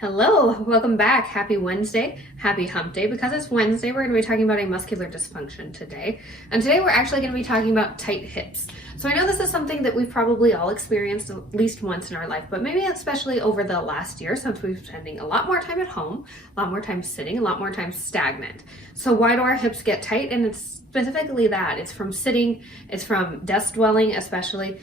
Hello, welcome back. Happy Wednesday, happy hump day. Because it's Wednesday, we're going to be talking about a muscular dysfunction today. And today we're actually going to be talking about tight hips. So I know this is something that we've probably all experienced at least once in our life, but maybe especially over the last year since we've been spending a lot more time at home, a lot more time sitting, a lot more time stagnant. So why do our hips get tight? And it's specifically that. It's from sitting, it's from desk dwelling especially.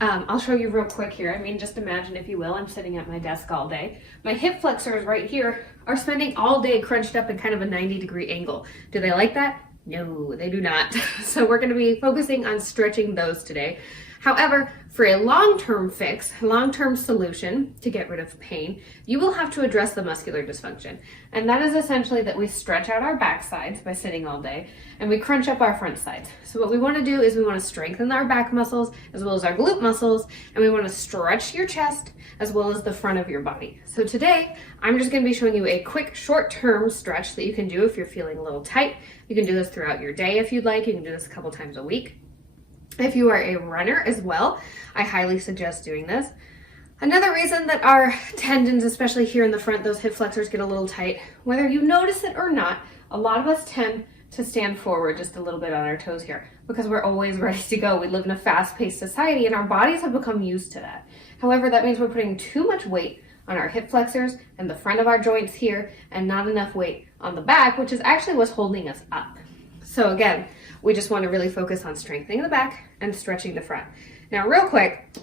I'll show you real quick here. I mean, just imagine, if you will, I'm sitting at my desk all day. My hip flexors right here are spending all day crunched up in kind of a 90-degree angle. Do they like that? No, they do not. So we're going to be focusing on stretching those today. However, for a long-term fix, long-term solution to get rid of pain, you will have to address the muscular dysfunction. And that is essentially that we stretch out our back sides by sitting all day and we crunch up our front sides. So what we want to do is we want to strengthen our back muscles as well as our glute muscles, and we want to stretch your chest as well as the front of your body. So today, I'm just going to be showing you a quick short-term stretch that you can do if you're feeling a little tight. You can do this throughout your day if you'd like. You can do this a couple times a week. If you are a runner as well, I highly suggest doing this. Another reason that our tendons, especially here in the front, those hip flexors get a little tight, whether you notice it or not, a lot of us tend to stand forward just a little bit on our toes here because we're always ready to go. We live in a fast-paced society and our bodies have become used to that. However, that means we're putting too much weight on our hip flexors and the front of our joints here and not enough weight on the back, which is actually what's holding us up. So again, we just want to really focus on strengthening the back and stretching the front. Now, real quick,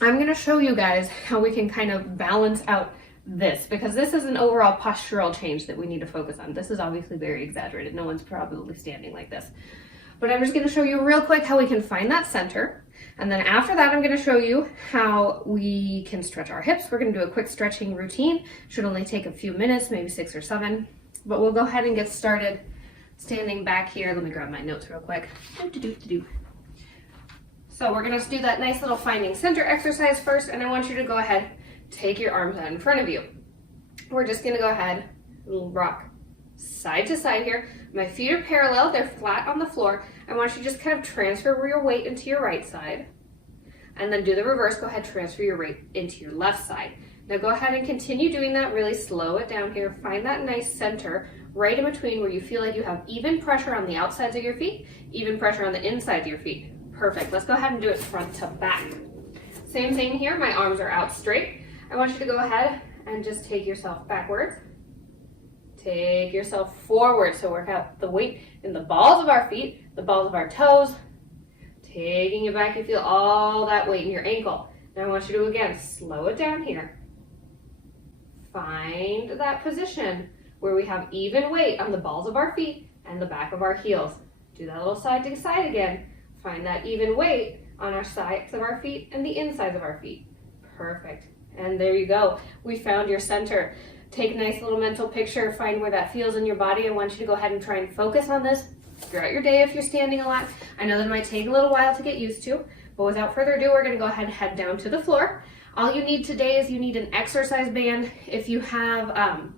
I'm going to show you guys how we can kind of balance out this, because this is an overall postural change that we need to focus on. This is obviously very exaggerated. No one's probably standing like this. But I'm just going to show you real quick how we can find that center. And then after that, I'm going to show you how we can stretch our hips. We're going to do a quick stretching routine. Should only take a few minutes, maybe 6 or 7. But we'll go ahead and get started. Standing back here, let me grab my notes real quick. So we're going to do that nice little finding center exercise first, and I want you to go ahead, take your arms out in front of you. We're just going to go ahead, rock side to side here. My feet are parallel, they're flat on the floor. I want you to just kind of transfer your weight into your right side, and then do the reverse. Go ahead, transfer your weight into your left side. Now go ahead and continue doing that. Really slow it down here. Find that nice center right in between where you feel like you have even pressure on the outsides of your feet, even pressure on the insides of your feet. Perfect. Let's go ahead and do it front to back. Same thing here. My arms are out straight. I want you to go ahead and just take yourself backwards. Take yourself forward. So work out the weight in the balls of our feet, the balls of our toes. Taking it back, you feel all that weight in your ankle. Now I want you to, again, slow it down here. Find that position where we have even weight on the balls of our feet and the back of our heels. Do that little side to side again. Find that even weight on our sides of our feet and the insides of our feet. Perfect. And there you go. We found your center. Take a nice little mental picture. Find where that feels in your body. I want you to go ahead and try and focus on this throughout your day if you're standing a lot. I know that might take a little while to get used to, but without further ado, we're going to go ahead and head down to the floor. All you need today is you need an exercise band. If you have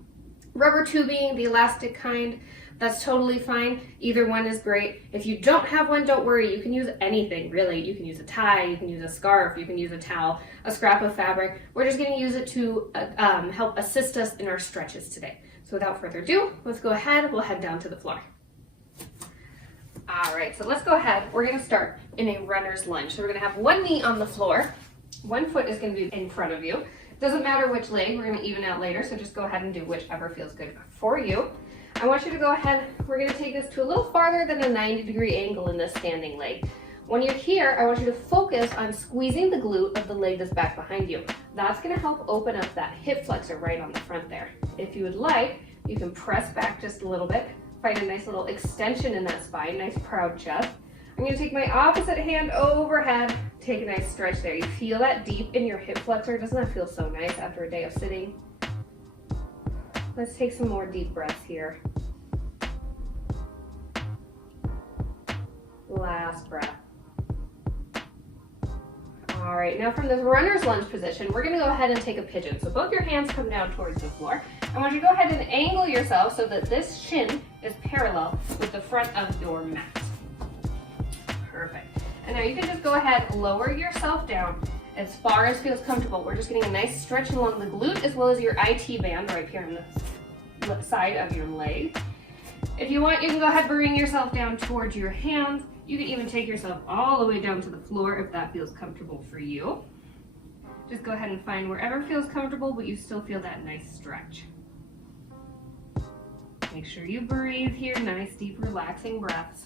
rubber tubing, the elastic kind, that's totally fine. Either one is great. If you don't have one, don't worry. You can use anything, really. You can use a tie, you can use a scarf, you can use a towel, a scrap of fabric. We're just going to use it to help assist us in our stretches today. So without further ado, let's go ahead. We'll head down to the floor. All right, so let's go ahead. We're going to start in a runner's lunge. So we're going to have one knee on the floor. One foot is going to be in front of you. Doesn't matter which leg, we're going to even out later, so just go ahead and do whichever feels good for you. I want you to go ahead, we're going to take this to a little farther than a 90-degree angle in this standing leg. When you're here, I want you to focus on squeezing the glute of the leg that's back behind you. That's going to help open up that hip flexor right on the front there. If you would like, you can press back just a little bit, find a nice little extension in that spine, nice proud chest. I'm going to take my opposite hand overhead, take a nice stretch there. You feel that deep in your hip flexor. Doesn't that feel so nice after a day of sitting? Let's take some more deep breaths here. Last breath. All right, now from this runner's lunge position, we're going to go ahead and take a pigeon. So both your hands come down towards the floor. I want you to go ahead and angle yourself so that this shin is parallel with the front of your mat. Perfect. And now you can just go ahead, lower yourself down, as far as feels comfortable. We're just getting a nice stretch along the glute as well as your IT band right here on the side of your leg. If you want, you can go ahead and bring yourself down towards your hands. You can even take yourself all the way down to the floor if that feels comfortable for you. Just go ahead and find wherever feels comfortable, but you still feel that nice stretch. Make sure you breathe here, nice deep relaxing breaths.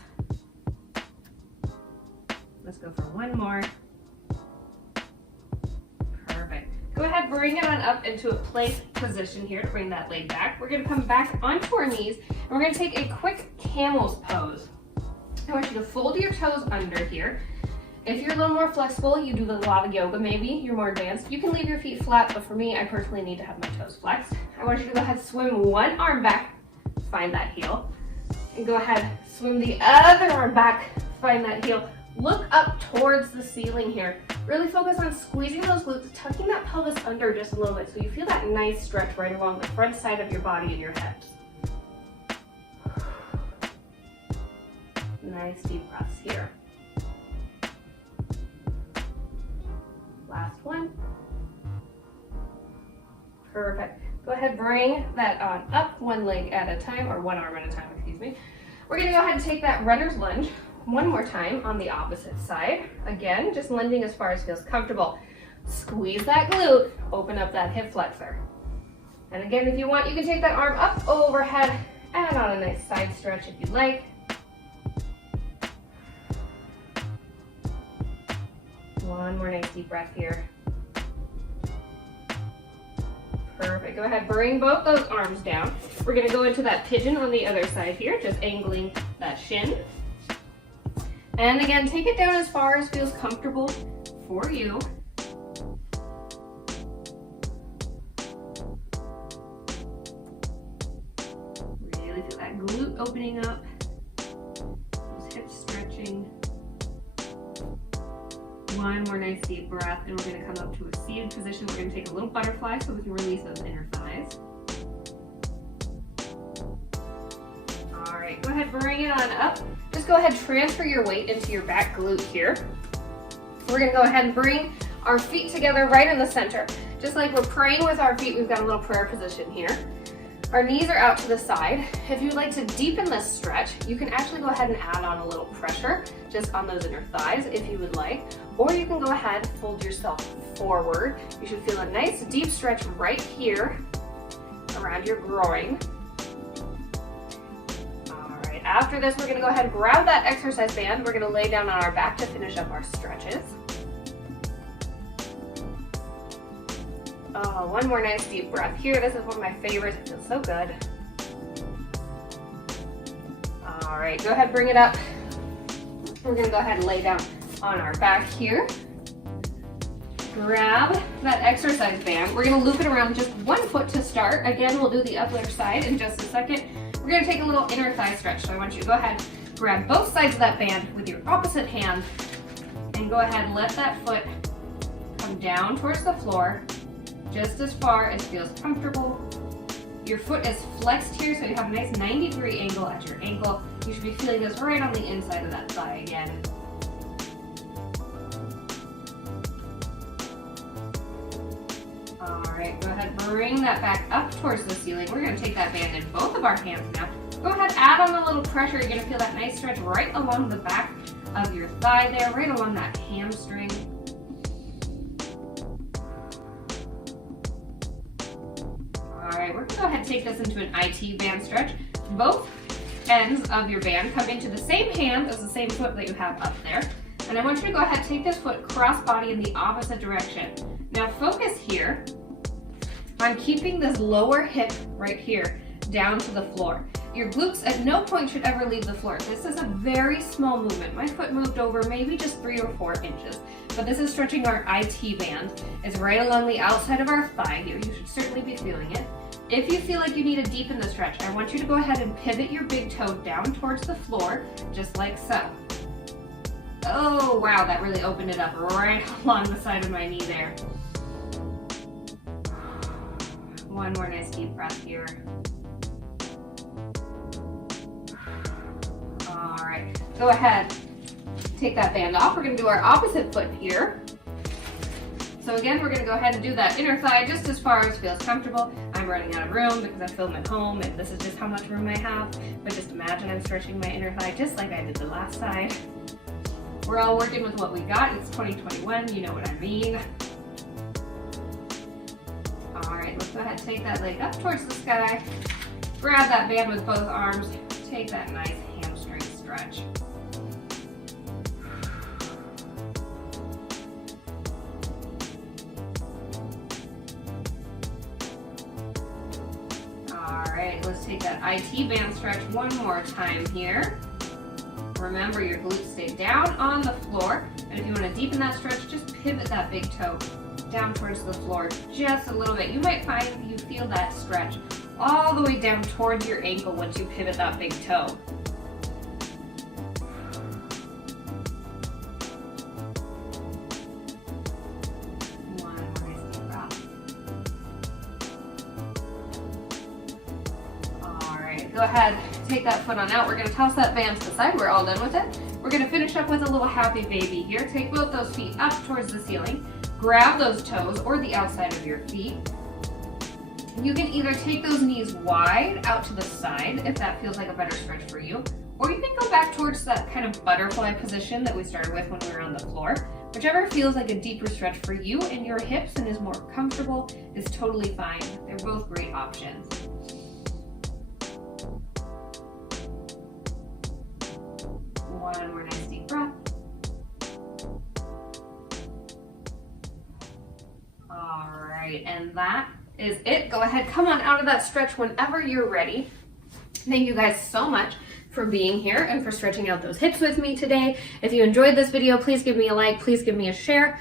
Let's go for one more. Perfect. Go ahead, bring it on up into a plank position here to bring that leg back. We're gonna come back onto our knees and we're gonna take a quick camel's pose. I want you to fold your toes under here. If you're a little more flexible, you do a lot of yoga maybe, you're more advanced, you can leave your feet flat, but for me, I personally need to have my toes flexed. I want you to go ahead and swim one arm back, find that heel, and go ahead, swim the other arm back, find that heel. Look up towards the ceiling here. Really focus on squeezing those glutes, tucking that pelvis under just a little bit so you feel that nice stretch right along the front side of your body and your hips. Nice deep breaths here. Last one. Perfect. Go ahead, bring that on up one leg at a time, or one arm at a time, excuse me. We're gonna go ahead and take that runner's lunge one more time on the opposite side. Again, just lunging as far as feels comfortable. Squeeze that glute, open up that hip flexor. And again, if you want, you can take that arm up overhead, add on a nice side stretch if you'd like. One more nice deep breath here. Perfect. Go ahead, bring both those arms down. We're gonna go into that pigeon on the other side here, just angling that shin. And again, take it down as far as feels comfortable for you. Really feel that glute opening up, those hips stretching. One more nice deep breath, and we're going to come up to a seated position. We're going to take a little butterfly so we can release those inner thighs. All right, go ahead, bring it on up. Just go ahead, transfer your weight into your back glute here. We're going to go ahead and bring our feet together right in the center. Just like we're praying with our feet, we've got a little prayer position here. Our knees are out to the side. If you'd like to deepen this stretch, you can actually go ahead and add on a little pressure just on those inner thighs if you would like. Or you can go ahead, fold yourself forward. You should feel a nice deep stretch right here around your groin. All right, after this, we're gonna go ahead and grab that exercise band. We're gonna lay down on our back to finish up our stretches. Oh, one more nice deep breath here. This is one of my favorites. It feels so good. All right, go ahead, bring it up. We're gonna go ahead and lay down on our back here. Grab that exercise band. We're gonna loop it around just one foot to start. Again, we'll do the other side in just a second. We're gonna take a little inner thigh stretch. So I want you to go ahead, grab both sides of that band with your opposite hand, and go ahead and let that foot come down towards the floor, just as far as feels comfortable. Your foot is flexed here, so you have a nice 90-degree angle at your ankle. You should be feeling this right on the inside of that thigh again. All right, go ahead, bring that back up towards the ceiling. We're gonna take that band in both of our hands now. Go ahead, add on a little pressure. You're gonna feel that nice stretch right along the back of your thigh there, right along that hamstring. All right, we're gonna go ahead and take this into an IT band stretch. Both ends of your band come into the same hand as the same foot that you have up there. And I want you to go ahead and take this foot cross body in the opposite direction. Now focus here on keeping this lower hip right here down to the floor. Your glutes at no point should ever leave the floor. This is a very small movement. My foot moved over maybe just 3 or 4 inches, but this is stretching our IT band. It's right along the outside of our thigh here. You should certainly be feeling it. If you feel like you need to deepen the stretch, I want you to go ahead and pivot your big toe down towards the floor, just like so. Oh, wow, that really opened it up right along the side of my knee there. One more nice deep breath here. All right, go ahead, take that band off. We're gonna do our opposite foot here. So again, we're gonna go ahead and do that inner thigh just as far as feels comfortable. I'm running out of room because I film at home and this is just how much room I have. But just imagine I'm stretching my inner thigh just like I did the last side. We're all working with what we got. It's 2021, you know what I mean. All right, let's go ahead and take that leg up towards the sky. Grab that band with both arms. Take that nice hamstring stretch. Alright, let's take that IT band stretch one more time here. Remember, your glutes stay down on the floor, and if you want to deepen that stretch, just pivot that big toe down towards the floor just a little bit. You might find you feel that stretch all the way down towards your ankle once you pivot that big toe. Go ahead, take that foot on out. We're gonna toss that band to the side. We're all done with it. We're gonna finish up with a little happy baby here. Take both those feet up towards the ceiling. Grab those toes or the outside of your feet. You can either take those knees wide out to the side if that feels like a better stretch for you, or you can go back towards that kind of butterfly position that we started with when we were on the floor. Whichever feels like a deeper stretch for you and your hips and is more comfortable is totally fine. They're both great options. One more nice deep breath. All right, and that is it. Go ahead, come on out of that stretch whenever you're ready. Thank you guys so much for being here and for stretching out those hips with me today. If you enjoyed this video, please give me a like, please give me a share,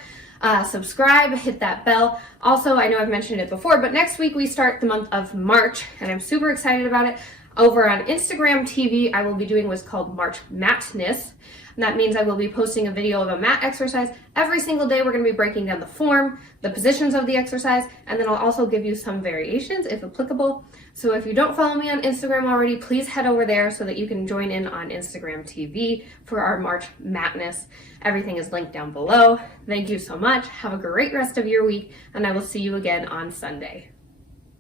subscribe, hit that bell. Also, I know I've mentioned it before, but next week we start the month of March, and I'm super excited about it. Over on Instagram TV, I will be doing what's called March Matness. And that means I will be posting a video of a mat exercise every single day. We're going to be breaking down the form, the positions of the exercise, and then I'll also give you some variations if applicable. So if you don't follow me on Instagram already, please head over there so that you can join in on Instagram TV for our March Matness. Everything is linked down below. Thank you so much. Have a great rest of your week, and I will see you again on Sunday.